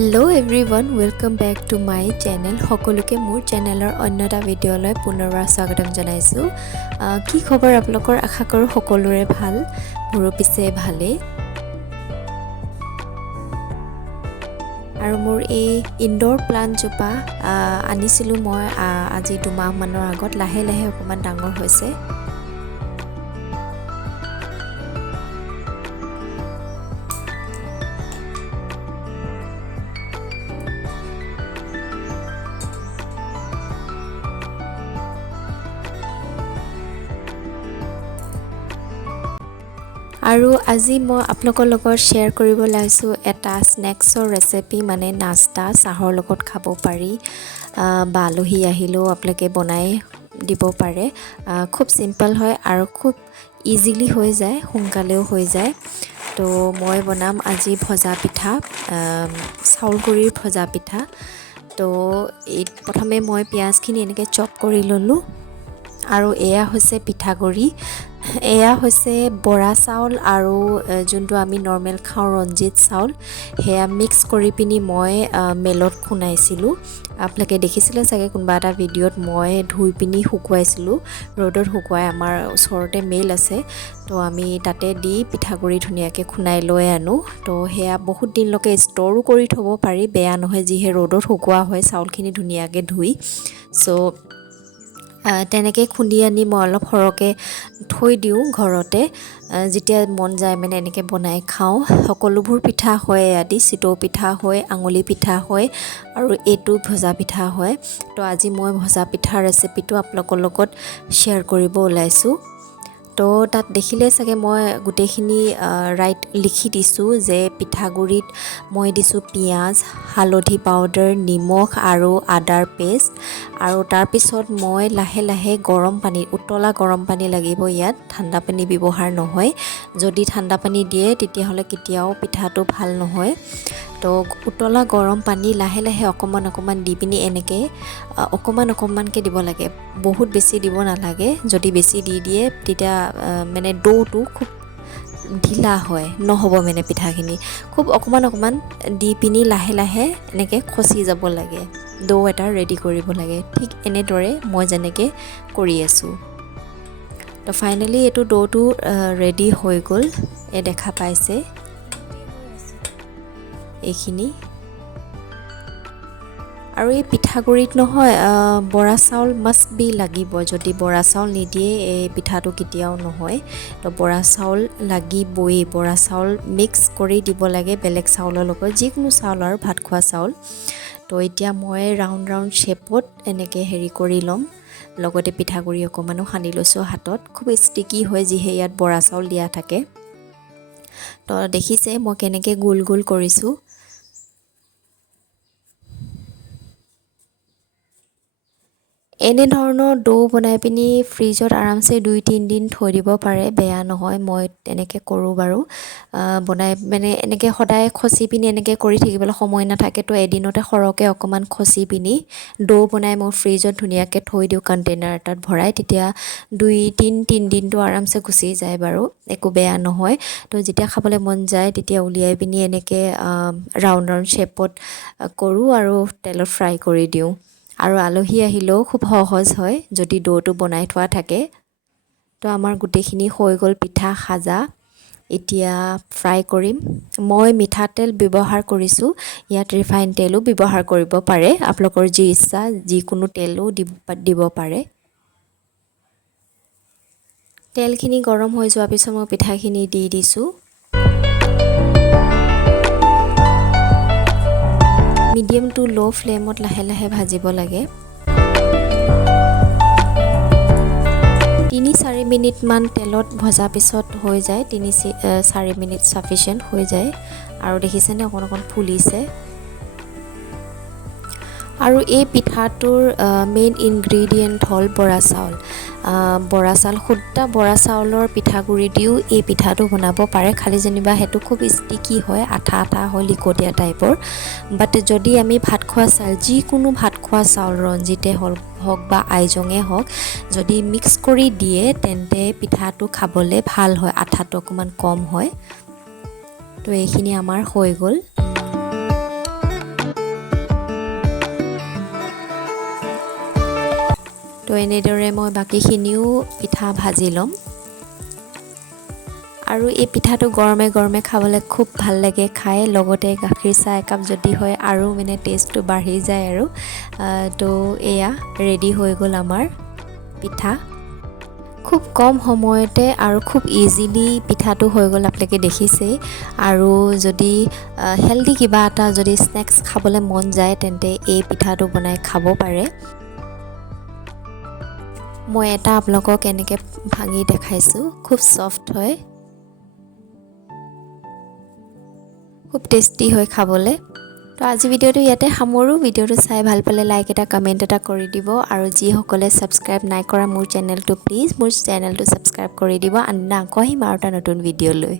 Hello everyone, welcome back to my channel. সকলোকে মোৰ চেনেলৰ অন্য এটা ভিডিঅ'লৈ পুনৰবাৰ স্বাগতম জনাইছো। কি খবৰ আপোনালোকৰ? আশা কৰো সকলোৰে ভাল। মোৰো পিছে ভালে। আৰু মোৰ এই ইনডোৰ প্লান্ট জোপা আনিছিলো মই আজি 2 মাহ মানৰ আগত, লাহে লাহে অকমান ডাঙৰ হৈছে। আৰু আজি মই আপোনালোকৰ লগত শ্বেয়াৰ কৰিব লাইছো এটা স্নেক্সৰ ৰেচিপি, মানে নাস্তা চাহৰ লগত খাব পাৰি বা আলহী আহিলেও আপোনালোকে বনাই দিব পাৰে। খুব সিম্পল হয় আৰু খুব ইজিলি হৈ যায়, সোনকালেও হৈ যায়। তো মই বনাম আজি ভজা পিঠা, চাউল গুড়িৰ ভজা পিঠা। তো প্ৰথমে মই পিঁয়াজখিনি এনেকৈ চপ কৰি ল'লোঁ। আৰু এয়া হৈছে পিঠাগুড়ি, এয়া হৈছে বৰা চাউল আৰু যোনটো আমি নৰ্মেল খাওঁ ৰঞ্জিত চাউল, সেয়া মিক্স কৰি পিনি মই মেলত খুনাইছিলোঁ। আপোনালোকে দেখিছিলে চাগে কোনোবা এটা ভিডিঅ'ত মই ধুই পিনি শুকুৱাইছিলোঁ, ৰ'দত শুকুৱাই। আমাৰ ওচৰতে মেল আছে, তো আমি তাতে দি পিঠাগুড়ি ধুনীয়াকৈ খুনাই লৈ আনো। তো সেয়া বহুত দিনলৈকে ষ্ট'ৰো কৰি থ'ব পাৰি, বেয়া নহয়, যিহে ৰ'দত শুকোৱা হয় চাউলখিনি ধুনীয়াকৈ ধুই। চ' তেনেকৈ খুন্দি আনি মই অলপ সৰহকৈ থৈ দিওঁ ঘৰতে। যেতিয়া মন যায় মানে এনেকৈ বনাই খাওঁ। সকলোবোৰ পিঠা হয়, আদি চিতৌ পিঠা হয়, আঙুলি পিঠা হয়, আৰু এইটো ভজা পিঠা হয়। তো আজি মই ভজা পিঠাৰ ৰেচিপিটো আপোনালোকৰ লগত শ্বেয়াৰ কৰিব ওলাইছোঁ। তো তাত দেখিলে চাগে মই গোটেইখিনি ৰাইট লিখি দিছোঁ যে পিঠাগুড়িত মই দিছোঁ পিঁয়াজ, হালধি পাউডাৰ, নিমখ আৰু আদাৰ পেষ্ট। আৰু তাৰপিছত মই লাহে লাহে গৰম পানী, উতলা গৰম পানী লাগিব ইয়াত, ঠাণ্ডা পানী ব্যৱহাৰ নহয়। যদি ঠাণ্ডা পানী দিয়ে তেতিয়াহ'লে কেতিয়াও পিঠাটো ভাল নহয়। তো উতলা গৰম পানী লাহে লাহে অকণমান অকণমান দি পিনি এনেকৈ অকণমান অকণমানকৈ দিব লাগে, বহুত বেছি দিব নালাগে। যদি বেছি দি দিয়ে তেতিয়া মানে ডোটো খুব ঢিলা হয়, নহ'ব মানে পিঠাখিনি। খুব অকণমান অকণমান দি পিনি লাহে লাহে এনেকৈ খচি যাব লাগে, ডো এটা ৰেডি কৰিব লাগে। ঠিক এনেদৰে মই যেনেকৈ কৰি আছোঁ। তো ফাইনেলি এইটো ডোটো ৰেডি হৈ গ'ল, দেখা পাইছে এইখিনি। আৰু এই পিঠাগুড়িত নহয় বৰা চাউল মাষ্ট বি লাগিব। যদি বৰা চাউল নিদিয়ে এই পিঠাটো কেতিয়াও নহয়। তো বৰা চাউল লাগিবই, বৰা চাউল মিক্স কৰি দিব লাগে বেলেগ চাউলৰ লগত, যিকোনো চাউল আৰু ভাত খোৱা চাউল। তো এতিয়া মই ৰাউণ্ড ৰাউণ্ড শ্বেপত এনেকৈ হেৰি কৰি ল'ম। লগতে পিঠাগুড়ি অকণমানো সানি লৈছোঁ হাতত, খুব ষ্টিকি হয় যিহে ইয়াত বৰা চাউল দিয়া থাকে। তো দেখিছে মই কেনেকৈ গোল গোল কৰিছোঁ। এনেধৰণৰ ডো বনাই পিনি ফ্ৰিজত আৰামছে 2-3 দিন থৈ দিব পাৰে, বেয়া নহয়। মই তেনেকৈ কৰোঁ বাৰু। বনাই মানে এনেকৈ সদায় খচি পিনি এনেকৈ কৰি থাকিবলৈ সময় নাথাকে, তো এদিনতে সৰহকৈ অকণমান খচি পিনি ডো বনাই মই ফ্ৰিজত ধুনীয়াকৈ থৈ দিওঁ কণ্টেইনাৰ এটাত ভৰাই। তেতিয়া 2-3 দিনটো আৰামছে গুচি যায় বাৰু, একো বেয়া নহয়। তো যেতিয়া খাবলৈ মন যায় তেতিয়া উলিয়াই পিনি এনেকৈ ৰাউণ্ড ৰাউণ্ড শ্বেপত কৰোঁ আৰু তেলত ফ্ৰাই কৰি দিওঁ। আৰু আলহী আহিলেও খুব সহজ হয় যদি ডোটো বনাই থোৱা থাকে। তো আমাৰ গোটেইখিনি হৈ গ'ল পিঠা সাজা। এতিয়া ফ্ৰাই কৰিম। মই মিঠাতেল ব্যৱহাৰ কৰিছোঁ, ইয়াত ৰিফাইন তেলো ব্যৱহাৰ কৰিব পাৰে, আপোনালোকৰ যি ইচ্ছা যিকোনো তেলো দিব পাৰে। তেলখিনি গৰম হৈ যোৱাৰ পিছত মই পিঠাখিনি দি দিছোঁ। মিডিয়াম টু ল' ফ্লেমত লাহে লাহে ভাজিব লাগে। 3-4 মিনিটমান তেলত ভজা পিছত হৈ যায়, 3-4 মিনিট চাফিচিয়েণ্ট হৈ যায়। আৰু দেখিছেনে অকণ অকণ ফুলিছে। আৰু এই পিঠাটোৰ মেইন ইনগ্ৰিডিয়েণ্ট হ'ল বৰা চাউল। শুদ্ধ বৰা চাউলৰ পিঠাগুড়ি দিও এই পিঠাটো বনাব পাৰে, খালি যেনিবা সেইটো খুব ষ্টিকি হয়, আঠা আঠা হয়, লিকটীয়া টাইপৰ। বাট যদি আমি ভাত খোৱা চাউল, যিকোনো ভাত খোৱা চাউল, ৰঞ্জিতে হওক বা আইজঙে হওক, যদি মিক্স কৰি দিয়ে তেন্তে পিঠাটো খাবলৈ ভাল হয়, আঠাটো অকণমান কম হয়। তো এইখিনি আমাৰ হৈ গ'ল। তো এনেদৰে মই বাকীখিনিও পিঠা ভাজি ল'ম আৰু এই পিঠাটো গৰমে গৰমে খাবলৈ খুব ভাল লাগে খাই লগতে গাখীৰ চাহ একাপ যদি হয় আৰু মানে টেষ্টটো বাঢ়ি যায় আৰু তো এয়া ৰেডি হৈ গ'ল আমাৰ পিঠা খুব কম সময়তে আৰু খুব ইজিলি পিঠাটো হৈ গ'ল আপোনালোকে দেখিছেই আৰু যদি হেলদি কিবা এটা যদি স্নেক্স খাবলৈ মন যায় তেন্তে এই পিঠাটো বনাই খাব পাৰে মই এটা আপোনালোকক এনেকৈ ভাঙি দেখাইছোঁ খুব সফ্ট হয় খুব টেষ্টি হয় খাবলৈ তো আজি ভিডিঅ'টো ইয়াতে সামৰোঁ ভিডিঅ'টো চাই ভাল পালে লাইক এটা কমেণ্ট এটা কৰি দিব আৰু যিসকলে ছাবস্ক্ৰাইব নাই কৰা মোৰ চেনেলটো প্লিজ মোৰ চেনেলটো ছাবস্ক্ৰাইব কৰি দিব আন আকৌ আহিম আৰু এটা নতুন ভিডিঅ' লৈ